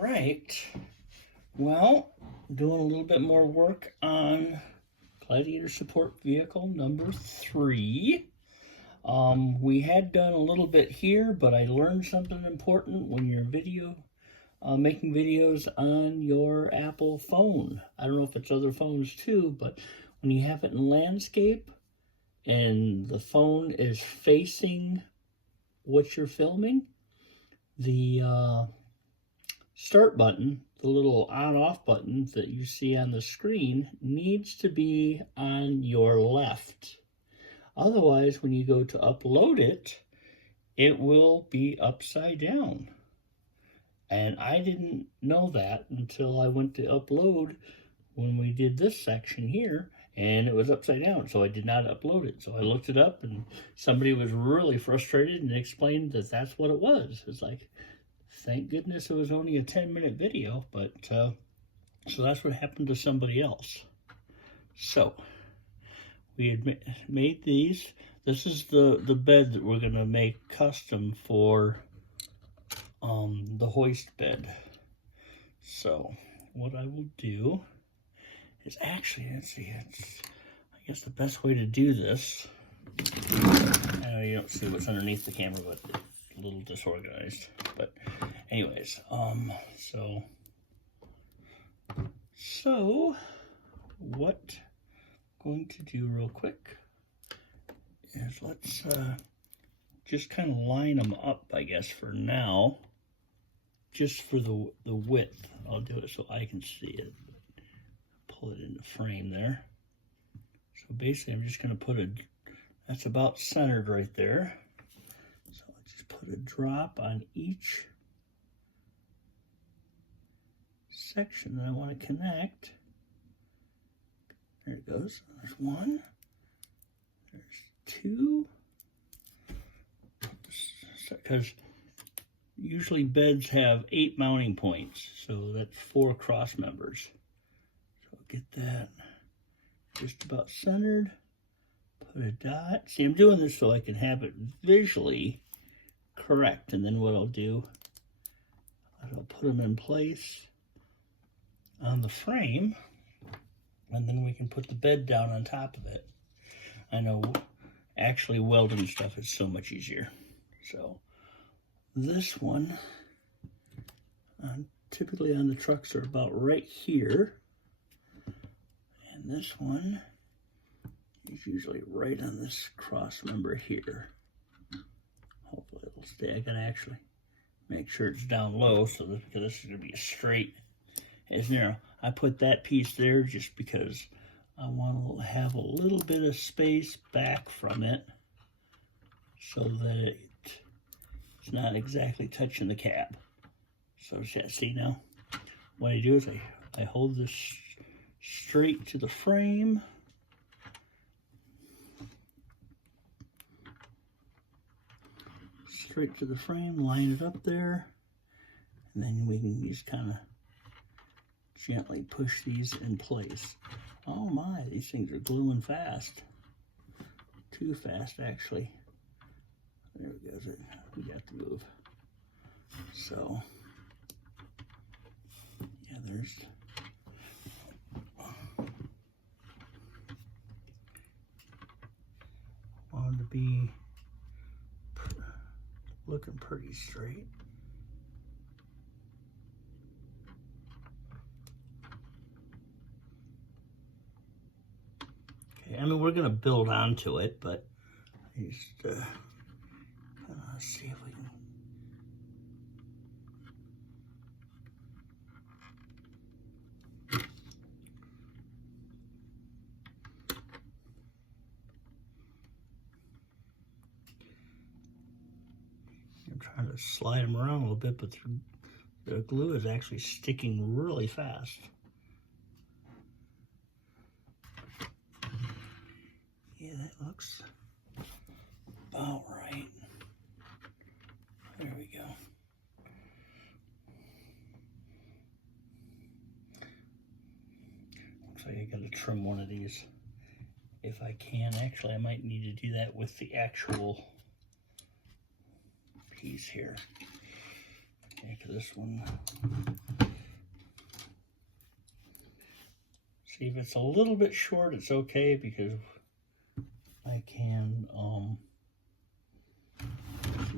right. Well, doing a little bit more work on Gladiator Support Vehicle number 3. We had done a little bit here, but I learned something important when you're making videos on your Apple phone. I don't know if it's other phones too, but when you have it in landscape and the phone is facing what you're filming, the start button, the little on-off button that you see on the screen, needs to be on your left. Otherwise, when you go to upload it, it will be upside down. And I didn't know that until I went to upload when we did this section here, and it was upside down, so I did not upload it. So I looked it up, and somebody was really frustrated and explained that that's what it was. It's like, thank goodness it was only a 10-minute video, but so that's what happened to somebody else. So we had made these. This is the bed that we're gonna make custom for the hoist bed. So what I will do is actually, let's see, I guess the best way to do this, I know you don't see what's underneath the camera, but it's a little disorganized. But anyways, so what I'm going to do real quick is let's just kind of line them up, I guess, for now, just for the width. I'll do it so I can see it. Pull it in the frame there. So basically, I'm just going to put that's about centered right there. So I'll just put a drop on each section that I want to connect. There it goes. There's one. There's two. Because usually beds have 8 mounting points, so that's 4 cross members. So I'll get that just about centered. Put a dot. See, I'm doing this so I can have it visually correct, and then what I'll do is I'll put them in place on the frame, and then we can put the bed down on top of it. I know actually welding stuff is so much easier. So this one, typically on the trucks, are about right here, and this one is usually right on this cross member here. Hopefully it'll stay. I gotta actually make sure it's down low, so because this is gonna be straight as narrow. I put that piece there just because I want to have a little bit of space back from it so that it's not exactly touching the cab. So see now, what I do is I hold this straight to the frame. Straight to the frame, line it up there, and then we can just kind of gently push these in place. Oh my, these things are gluing fast. Too fast, actually. There we go. We got to move. So, yeah, there's. Wanted to be looking pretty straight. Okay, I mean, we're gonna build onto it, but just let's see if we can. I'm trying to slide them around a little bit, but the glue is actually sticking really fast. Yeah, that looks about right. There we go. Looks like I gotta trim one of these if I can. Actually, I might need to do that with the actual piece here. take this one. See, if it's a little bit short, it's okay, because I can, you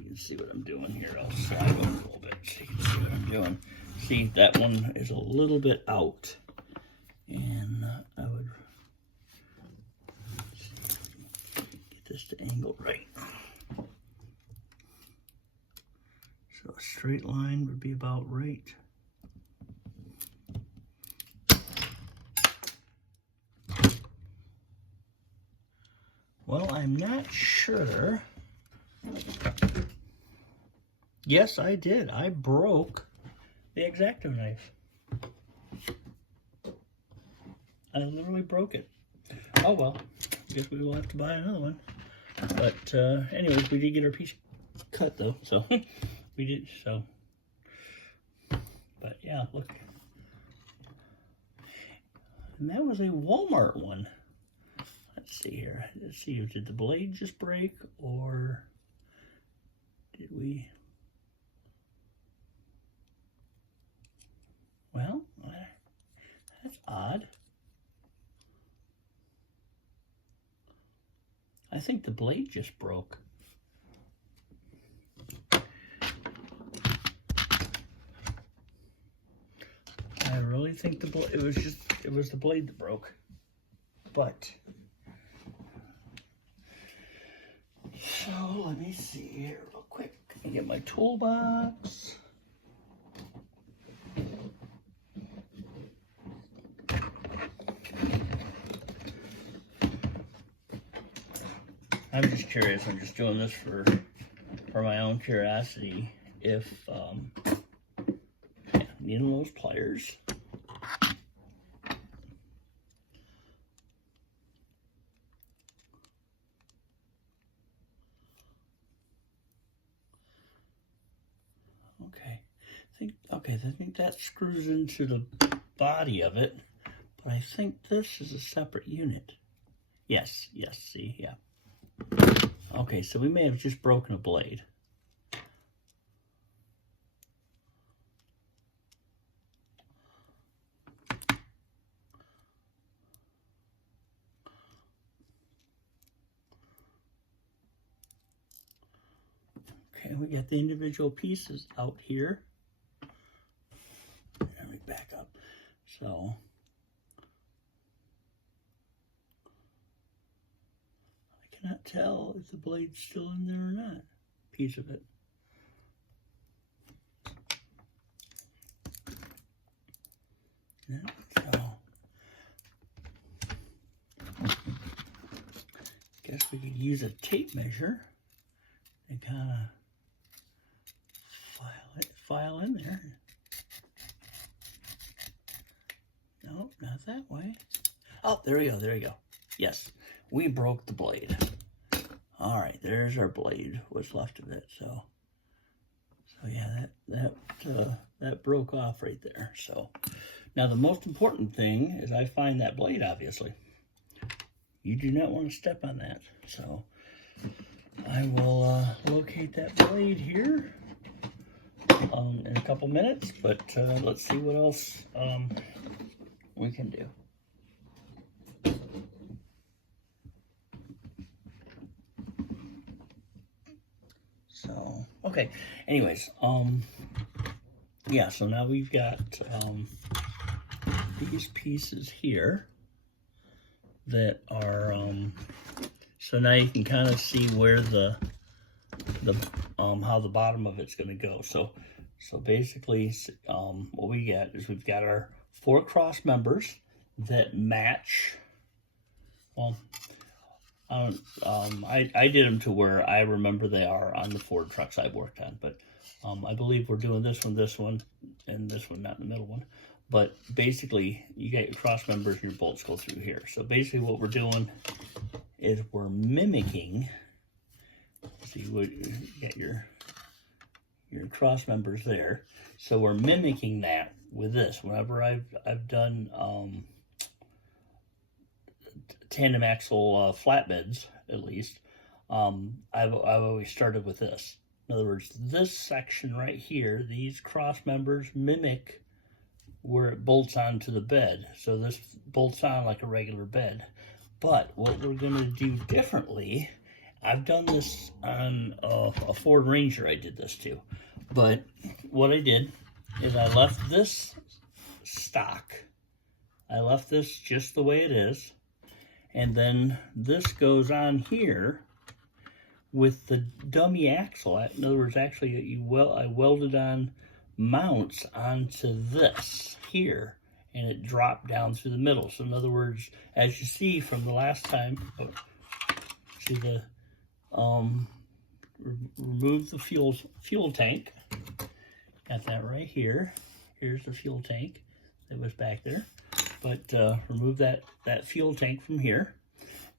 can see what I'm doing here. I'll side over a little bit so you can see what I'm doing. See, that one is a little bit out, and I would get this to angle right. So a straight line would be about right. Well, I'm not sure. Yes, I did. I broke the X-Acto knife. I literally broke it. Oh well, I guess we will have to buy another one. But anyways, we did get our piece cut though, so we did so. But yeah, look. And that was a Walmart one. Let's see here. Let's see, did the blade just break, or did we? Well, that's odd. I think the blade just broke. I really think it was the blade that broke. But so let me see here real quick. Let me get my toolbox. I'm just curious. I'm just doing this for my own curiosity. If needing those pliers. Okay, I think that screws into the body of it, but I think this is a separate unit. Yes, see, yeah. Okay, so we may have just broken a blade. Okay, we got the individual pieces out here. Let me back up. So I cannot tell if the blade's still in there or not. Piece of it. Yeah, so guess we could use a tape measure and kind of file in there. No, not that way. Oh, there we go. Yes, we broke the blade. All right, there's our blade, what's left of it. So yeah, that broke off right there. So now the most important thing is I find that blade, obviously. You do not want to step on that. So I will locate that blade here in a couple minutes, but let's see what else we can do. So, okay, anyways, yeah, so now we've got these pieces here that are, so now you can kind of see where how the bottom of it's going to go. So basically, what we get is we've got our 4 cross members that match. Well, I did them to where I remember they are on the Ford trucks I've worked on, but I believe we're doing this one, and this one, not the middle one. But basically, you get your cross members and your bolts go through here. So basically what we're doing is we're mimicking, see what you get your cross members there. So we're mimicking that with this. Whenever I've done tandem axle flatbeds, at least, I've always started with this. In other words, this section right here, these cross members mimic where it bolts onto the bed. So this bolts on like a regular bed. But what we're going to do differently, I've done this on a Ford Ranger I did this to. But what I did is I left this stock. I left this just the way it is. And then this goes on here with the dummy axle. In other words, actually, I welded on mounts onto this here, and it dropped down through the middle. So in other words, as you see from the last time, see the remove the fuel tank. Got that right here. Here's the fuel tank that was back there. But remove that fuel tank from here.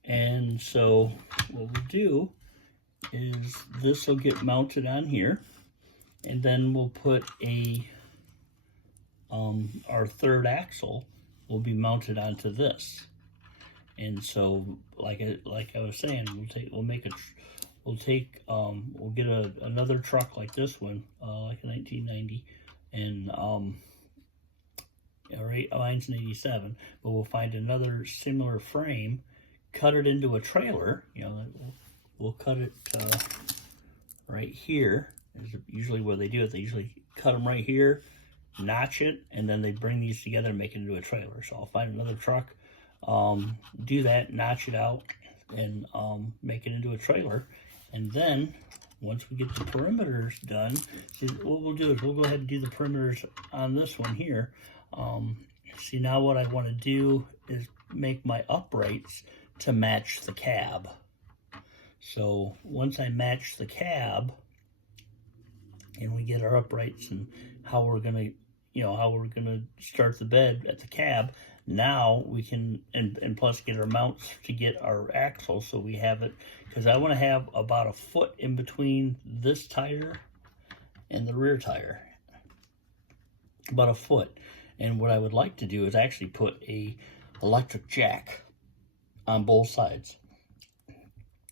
And so what we'll do is this will get mounted on here, and then we'll put our third axle will be mounted onto this. And so like I was saying, we'll get another truck like this one, like a 1990, and mine's an 87, but we'll find another similar frame, cut it into a trailer. We'll cut it right here. Is usually where they do it. They usually cut them right here, notch it, and then they bring these together and make it into a trailer. So I'll find another truck, do that, notch it out, and make it into a trailer. And then once we get the perimeters done, see, what we'll do is we'll go ahead and do the perimeters on this one here. See, now what I want to do is make my uprights to match the cab. So once I match the cab and we get our uprights and how we're gonna start the bed at the cab, now we can, and plus get our mounts to get our axle, so we have it, because I want to have about a foot in between this tire and the rear tire, about a foot. And what I would like to do is actually put a electric jack on both sides.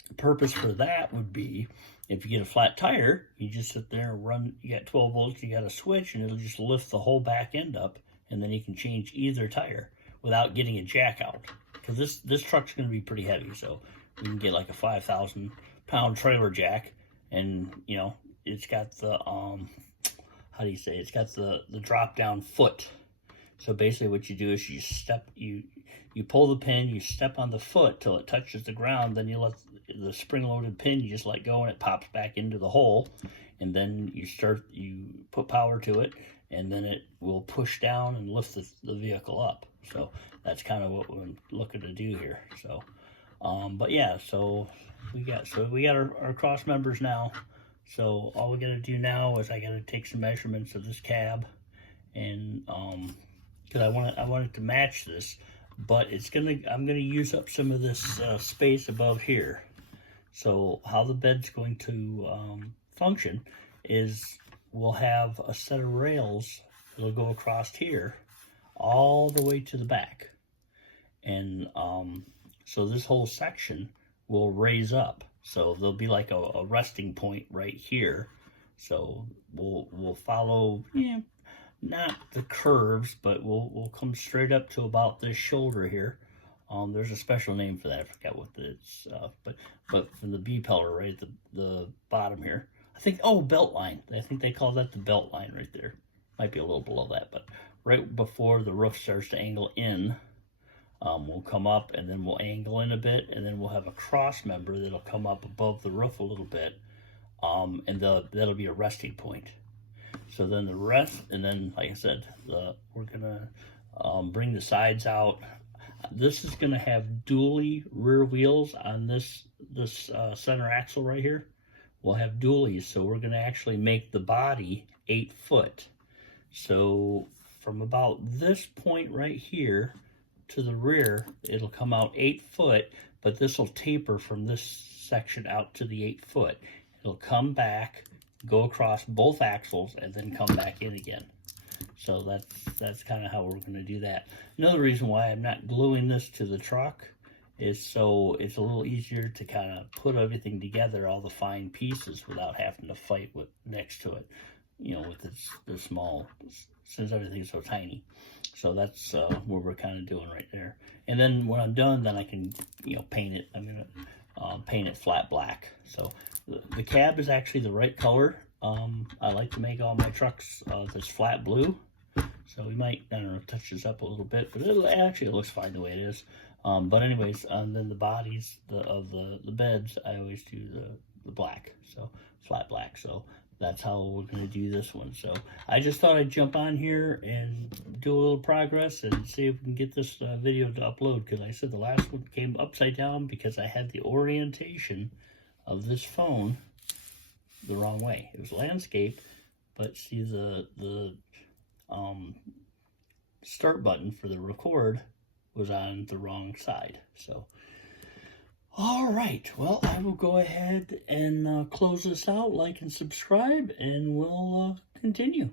The purpose for that would be, if you get a flat tire, you just sit there and run, you got 12 volts, you got a switch, and it'll just lift the whole back end up, and then you can change either tire without getting a jack out. Because this truck's going to be pretty heavy, so we can get like a 5,000-pound trailer jack, and it's got the it's got the drop down foot. So basically what you do is you pull the pin, you step on the foot till it touches the ground, then you let the spring-loaded pin, you just let go and it pops back into the hole, and then you put power to it, and then it will push down and lift the vehicle up. So that's kind of what we're looking to do here. So, but yeah, so we got our cross members now. So all we got to do now is I got to take some measurements of this cab, and because I want it to match this, but I'm gonna use up some of this space above here. So how the bed's going to function is we'll have a set of rails that'll go across here all the way to the back, and so this whole section will raise up. So there'll be like a resting point right here. So we'll follow, not the curves, but we'll come straight up to about this shoulder here. There's a special name for that. I forgot what it's, but from the B-pillar right at the bottom here, I think, belt line. I think they call that the belt line right there. Might be a little below that, but right before the roof starts to angle in, we'll come up, and then we'll angle in a bit, and then we'll have a cross member that'll come up above the roof a little bit, and that'll be a resting point. So then the rest, and then like I said, we're gonna bring the sides out. This is gonna have dually rear wheels on this center axle right here. We'll have dualies, so we're gonna actually make the body 8 foot. So from about this point right here to the rear, it'll come out 8 foot, but this will taper from this section out to the 8 foot. It'll come back, go across both axles, and then come back in again. So that's kind of how we're going to do that. Another reason why I'm not gluing this to the truck is so it's a little easier to kind of put everything together, all the fine pieces, without having to fight with next to it, you know, with the small, since everything's so tiny. So that's what we're kind of doing right there. And then when I'm done, then I can, you know, paint it. I'm gonna paint it flat black. So the cab is actually the right color. I like to make all my trucks this flat blue. So we might, I don't know, touch this up a little bit, but it looks fine the way it is. But anyways, and then the bodies of the beds, I always do the black, so flat black. So that's how we're going to do this one. So I just thought I'd jump on here and do a little progress and see if we can get this video to upload, because I said the last one came upside down because I had the orientation of this phone the wrong way. It was landscape, but see the start button for the record was on the wrong side. So all right, well, I will go ahead and close this out. Like and subscribe, and we'll continue.